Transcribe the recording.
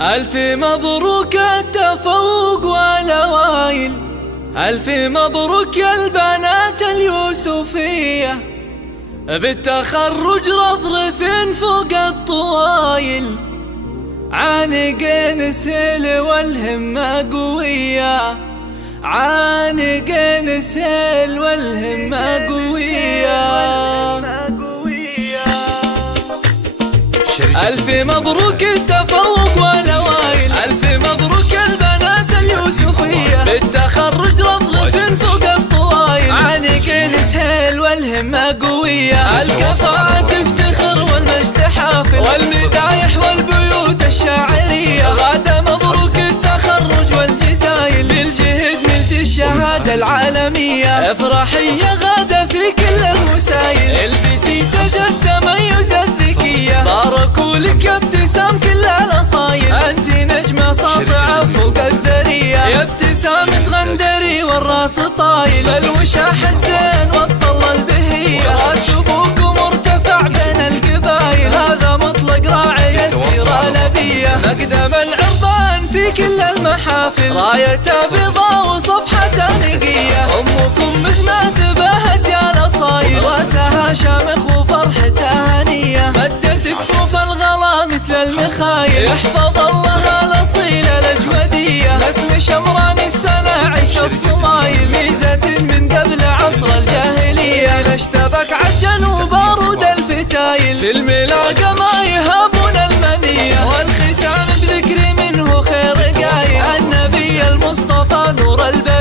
ألف مبروك التفوق والأوائل، ألف مبروك يا البنات اليوسفية، بالتخرج رفرف فوق الطوايل، عانقين سيل والهمة قوية، عانقين سيل والهمة قوية. ألف مبروك التفوق والأوائل، ألف مبروك يا البنات اليوسفية، بالتخرج رفرف فوق الطوايل، عانقين سهيل والهمة قوية، الكفاءة تفتخر والمجد حافل، والمدايح والبيوت الشاعرية، غدا مبروك التخرج والجزايل، بالجهد نلت الشهادة العالمية، افرحي يا غدا في كل المسايل، البسي تاج التميز الذكية، باركوا لك يا ابتسام كل الاصايل، انت نجمة ساطعة فوق الذرية، يا ابتسامة غندري والراس طايل، بالوشاح الزين والطلة البهية، راس ابوك مرتفع بين القبايل، هذا مطلق راعي السيرة الابية، مقدم العربان في كل المحافل، رايته بيضاء وصفحته نقية، امكم مزنة باهت يا الاصايل، راسها شامخ وفرحتها هنية، مدت كفوف الغلا مثل المخايل، يحفظ الله الاصيلة الاجودية، نسل شمران السنة عيش الصمايل، ميزة من قبل عصر الجاهلية، الاشتبك عجن وبارود الفتايل، في الملاقة ما يهابون المنية، والختام بذكر منه خير قايل، النبي المصطفى نور البيت